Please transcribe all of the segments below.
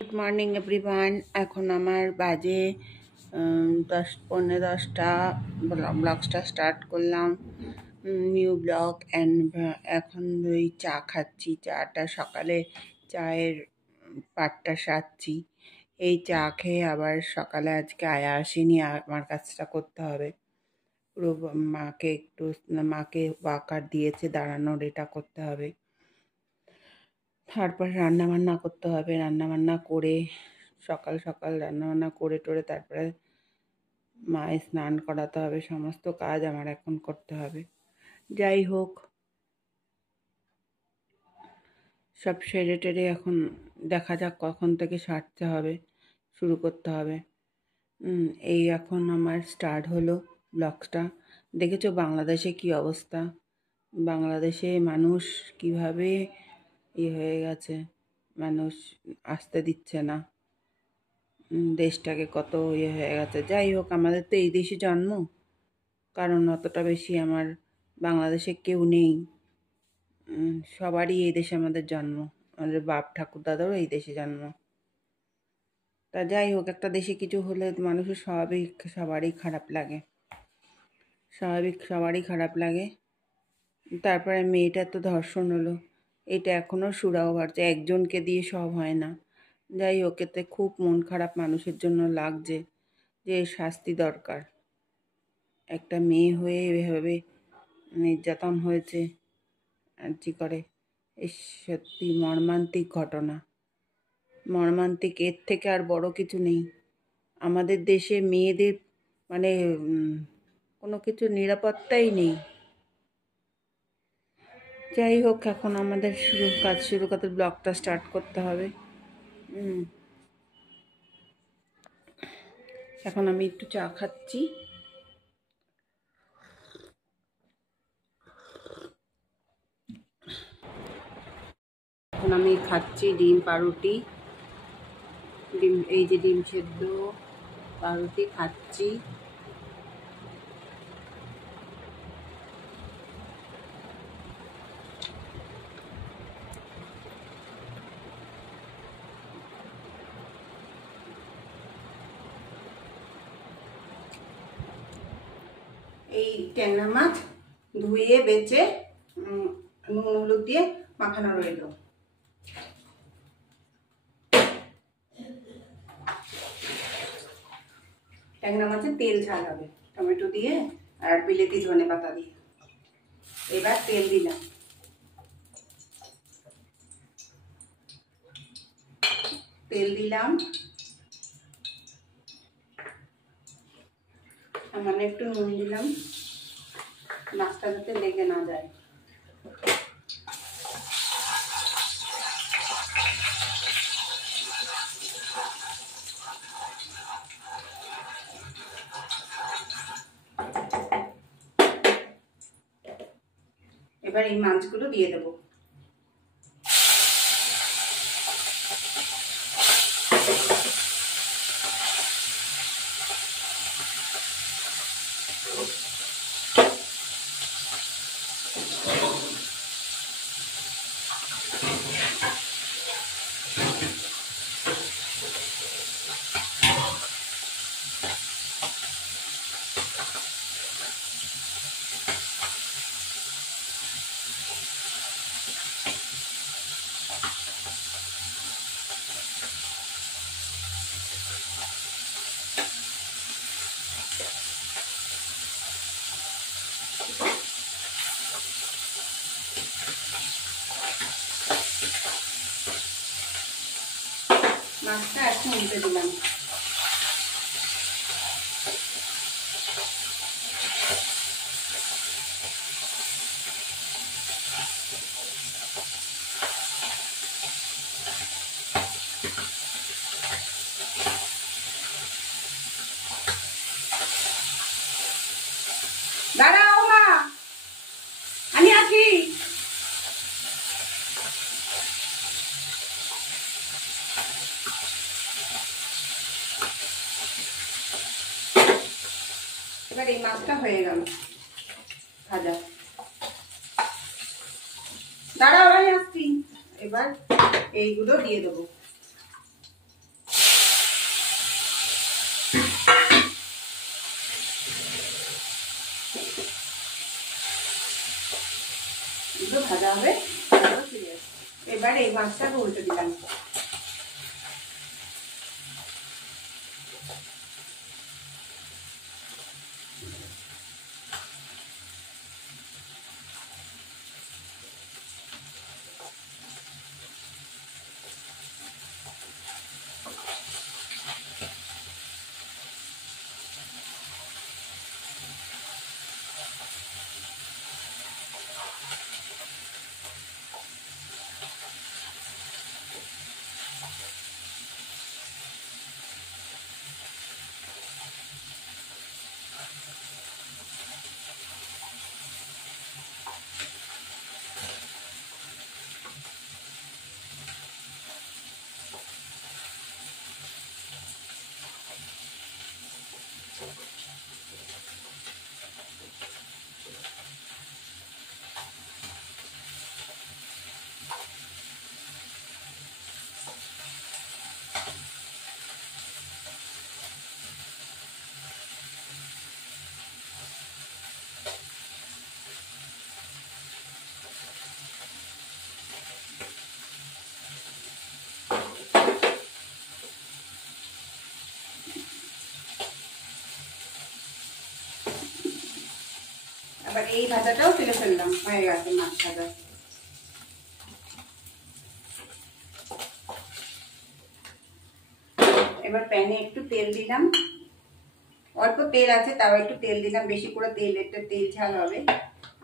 Good morning everyone. এখন আমার বাজে 10:15 ব্লগসটা স্টার্ট করলাম, নিউ ব্লগ। অ্যান্ড এখন ওই চা খাচ্ছি। চাটা সকালে চায়ের পাটটা সারছি। এই চা খেয়ে আবার সকালে আজকে আয়া আসেনি, আমার কাজটা করতে হবে। পুরো মাকে ওয়াকার দিয়েছে দাঁড়ানোর, এটা করতে হবে। তারপর রান্নাবান্না করতে হবে, রান্নাবান্না করে সকাল সকাল রান্নাবান্না করে টোরে তারপরে মায়ের স্নান করাতে হবে। সমস্ত কাজ আমার এখন করতে হবে। যাই হোক, সব সেরে টেরে এখন দেখা যাক কখন থেকে সারতে হবে, শুরু করতে হবে। এই এখন আমার স্টার্ট হলো ব্লগসটা। দেখেছো বাংলাদেশে কি অবস্থা? বাংলাদেশে মানুষ কিভাবে হয়ে গেছে, মানুষ আসতে দিচ্ছে না। দেশটাকে কত হয়ে গেছে। যাই হোক, আমাদের তো এই দেশে জন্ম, কারণ অতটা বেশি আমার বাংলাদেশে কেউ নেই। সবারই এই দেশে আমাদের জন্ম, আমাদের বাপ ঠাকুর দাদারও এই দেশে জন্ম। তা যাই হোক, একটা দেশে কিছু হলে মানুষের সবারই খারাপ লাগে, সবারই খারাপ লাগে। তারপরে মেয়েটার তো ধর্ষণ হলো, এটা এখনও সুরাও বাড়ছে। একজনকে দিয়ে সব হয় না। যাই হোক, এতে খুব মন খারাপ মানুষের জন্য লাগছে যে শাস্তি দরকার। একটা মেয়ে হয়ে এভাবে নির্যাতন হয়েছে কি করে, সত্যি মর্মান্তিক ঘটনা। মর্মান্তিক, এর থেকে আর বড় কিছু নেই। আমাদের দেশে মেয়েদের মানে কোনো কিছু নিরাপত্তাই নেই। যাই হোক, এখন আমাদের কাজ শুরু করতে, ব্লগটা স্টার্ট করতে হবে। এখন আমি একটু চা খাচ্ছি। এখন আমি খাচ্ছি ডিম পাউরুটি, এই যে ডিম সেদ্ধ পাউরুটি খাচ্ছি। এই ট্যাংরা মাছ ধুয়ে বেচে নুন হলুদ দিয়ে মাখানো রইল। ট্যাংরা মাছের তেল ঝাল হবে টমেটো দিয়ে আর বিলেতি ধনে পাতা দিয়ে। এবার তেল দিলাম, সামান্য একটু নুন দিলাম, মাছটা যাতে লেগে না যায়। এবার এই মাছগুলো দিয়ে দেবো। মাছটা এখন উল্টে দিলাম। দাঁড়াও মা, আমি আছি। এবার এই মাছটা হয়ে গেল ভাজা। দাঁড়াও, আমি আসছি। এবার এইগুলো দিয়ে দেবো। মাছগুলো ভাজা হবে, তারপর ফিরে আসবো। এবার এই মাছটাকে উল্টে দিলাম। আবার এই ভাজাটাও তুলে ফেললাম, হয়ে গেছে মাছ ভাজা। এবার প্যানে একটু তেল দিলাম, অল্প তেল আছে তাও একটু তেল দিলাম, বেশি করে তেল, একটু তেল ঝাল হবে,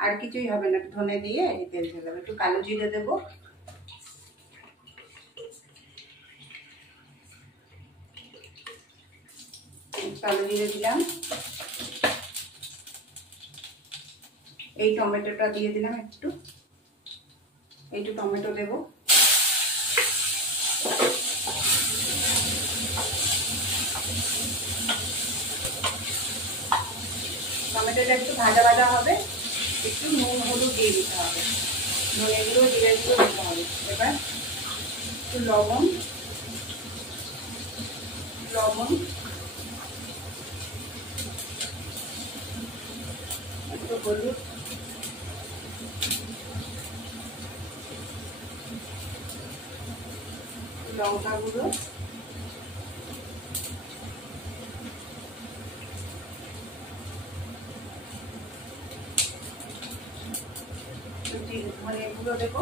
আর কিছুই হবে না, ধনে দিয়ে এই তেল ঝাল হবে। একটু কালো জিরে দেবো, কালো জিরে দিলাম। এই টমেটোটা দিয়ে দিলাম, একটু টমেটো দেবো। টমেটোটা একটু ভাজা ভাজা হবে, একটু নুন হলুদ দিয়ে দিতে হবে, ধনে গুঁড়ো জিরে গুঁড়ো দিতে হবে। এবার একটু লবণ, একটু হলুদ, লঙ্কা গুঁড়ো, ধনে গুঁড়ো দেবো,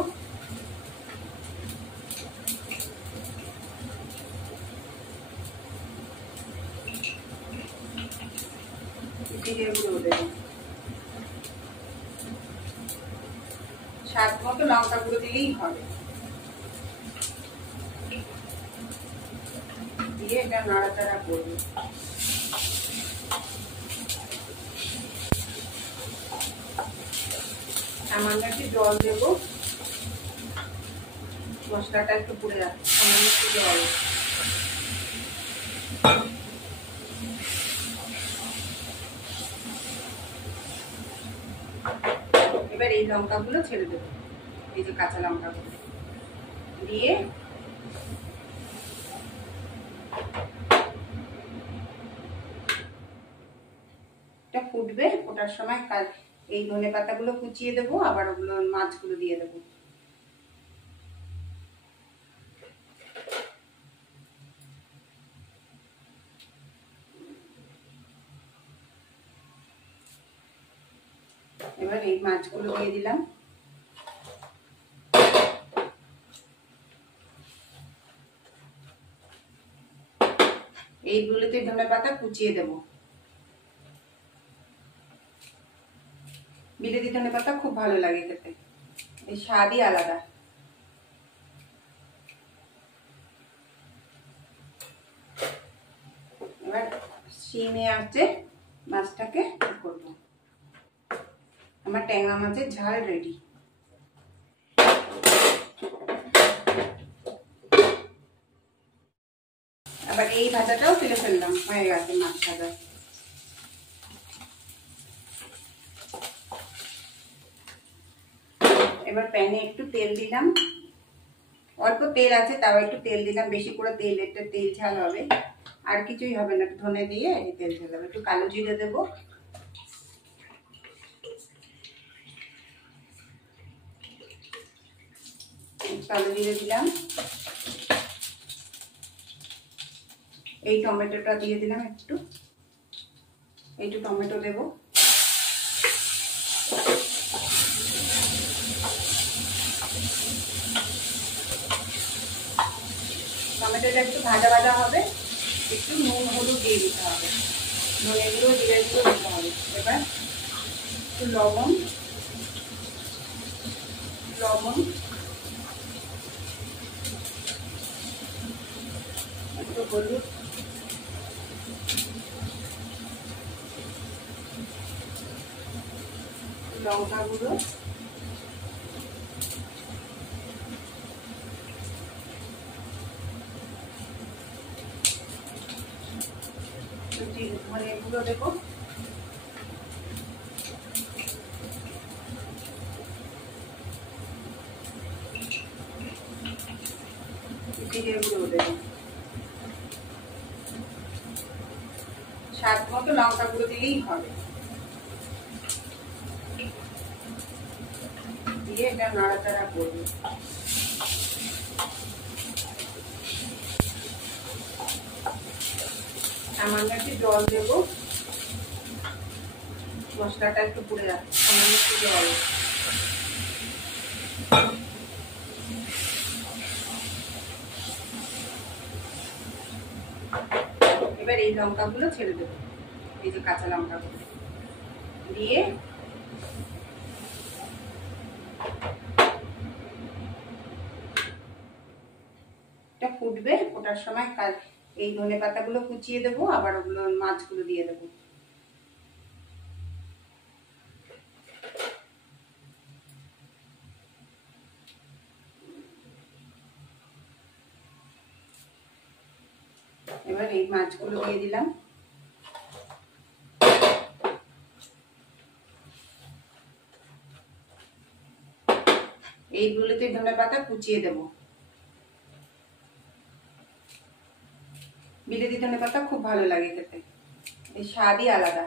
জিরে গুঁড়ো দেবো, স্বাদ মতো লঙ্কা গুঁড়ো দিলেই হবে। দিয়ে এটা নাড়াচাড়া করবো। সামান্য একটু জল দেবো, মশলাটা একটু পুড়ে যাচ্ছে, সামান্য একটু জল। এবার এই লঙ্কাগুলো ছেড়ে দেবো, এই যে কাঁচা লঙ্কাগুলো দিয়ে এটা ফুটবে। ফোটার সময় এই ধনে পাতাগুলো কুচিয়ে দেবো, আবার ওগুলো মাছগুলো দিয়ে দেবো। এবার এই মাছগুলো দিয়ে দিলাম, এইগুলোতে ধনে পাতা কুচিয়ে দেবো। বিলেতি ধনে পাতা খুব ভালো লাগে খেতে, এই স্বাদই আলাদা। এবার সিমে আঁচে মাছটাকে করবো। আমার ট্যাংরা মাছের ঝাল রেডি। আবার এই ভাজাটাও তুলে ফেললাম, হয়ে গেছে মাছ ভাজা। এবার প্যানে একটু তেল দিলাম, অল্প তেল আছে তাও একটু তেল দিলাম, বেশি করে তেল, একটু তেল ঝাল হবে, আর কিছুই হবে না, ধনে দিয়ে এই তেল ঝাল হবে। একটু কালো জিরে দেবো, কালো জিরে দিলাম, এই টমেটোটা দিয়ে দিলাম, একটু টমেটো দেবো, টমেটোটা একটু ভাজা ভাজা হবে, একটু নুন হলুদ দিয়ে দিতে হবে, ধনে গুঁড়ো জিরে গুঁড়ো দিতে হবে। এবার একটু লবণ, একটু হলুদ, লঙ্কা গুঁড়ো, ধনে গুঁড়ো দেবো, জিরে গুঁড়ো দেবো, স্বাদ মতো লঙ্কা গুঁড়ো দিলেই হবে। দিয়ে এটা নাড়াচাড়া করবো। সামান্য একটু জল দেবো, মশলাটা একটু পুড়ে যাচ্ছে, সামান্য একটু জল। এবার এই লঙ্কাগুলো ছেড়ে দেবো, এই যে কাঁচা লঙ্কাগুলো দিয়ে এটা ফুটবে। ফোটার সময় এই ধনে পাতাগুলো কুচিয়ে দেবো, আবার ওগুলো মাছগুলো দিয়ে দেবো। এবার এই মাছগুলো দিয়ে দিলাম, এইগুলোতে ধনে পাতা কুচিয়ে দেবো। বিলেতি ধনে পাতা খুব ভালো লাগে খেতে, এই স্বাদই আলাদা।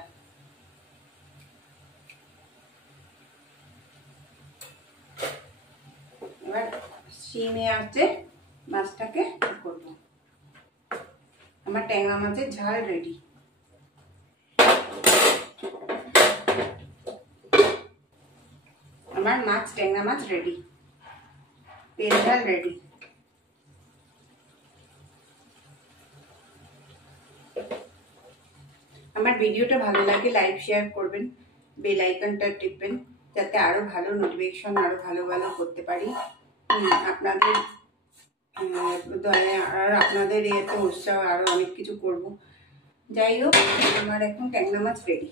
এবার সিমে আছে মাছটাকে করব। আমার ট্যাংরা মাছের ঝাল রেডি। আমার ট্যাংরা মাছ রেডি, তেল ঝাল রেডি। আমার ভিডিওটা ভালো লাগে লাইক শেয়ার করবেন, বেল আইকনটা টিপবেন, যাতে আরো ভালো নোটিফিকেশন আরো ভালো করতে পারি। আপনাদের আর আপনাদের এতে উৎসাহ আরো অনেক কিছু করব। যাই হোক, আমার এখন ট্যাংরা মাছ রেডি।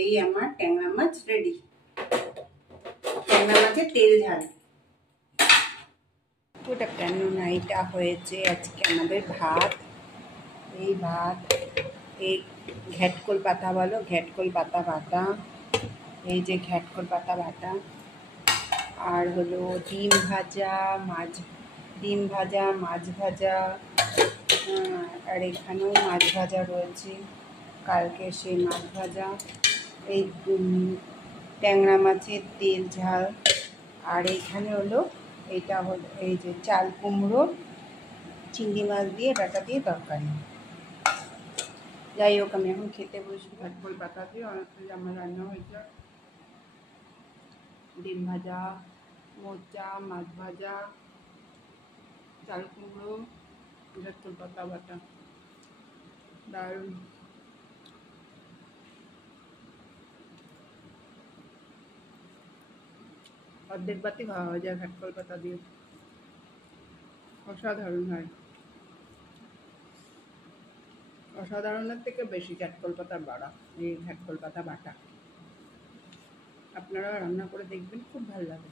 এই আমার ট্যাংরা মাছ রেডি, ট্যাংরা মাছের তেল ঝাল। ওটা কেন না, এটা হয়েছে আজকে আমাদের ভাত। এই ভাত, এই ঘ্যাটকোল পাতা বলো, ঘ্যাটকোল পাতা বাটা, এই যে ঘ্যাটকোল পাতা বাটা, আর হলো ডিম ভাজা, মাছ ভাজা, আর এখানেও মাছ ভাজা রয়েছে, কালকে সেই মাছ ভাজা, এই ট্যাংরা মাছের তেল ঝাল, আর এইখানে হলো এটা হলো এই যে চাল কুমড়ো চিংড়ি মাছ দিয়ে ডাটা দিয়ে তরকারি। যাই হোক, আমি এখন খেতে বসি। ঘ্যাটকোল পাতা দিয়ে অনেকটা আমার রান্না হয়েছে, ডিম ভাজা, মোচা, মাছ ভাজা, চাল কুমড়ো, ঘ্যাটকোল পাতা বাটা, দারুণ। অর্ধেক বাতি খাওয়া হয়ে যায় ঘ্যাটকোল পাতা দিয়ে, অসাধারণ হয়। অসাধারণের থেকে বেশি ঘ্যাটকোল পাতার বাড়া, এই ঘ্যাটকোল পাতা বাটা। আপনারা রান্না করে দেখবেন, খুব ভালো লাগে।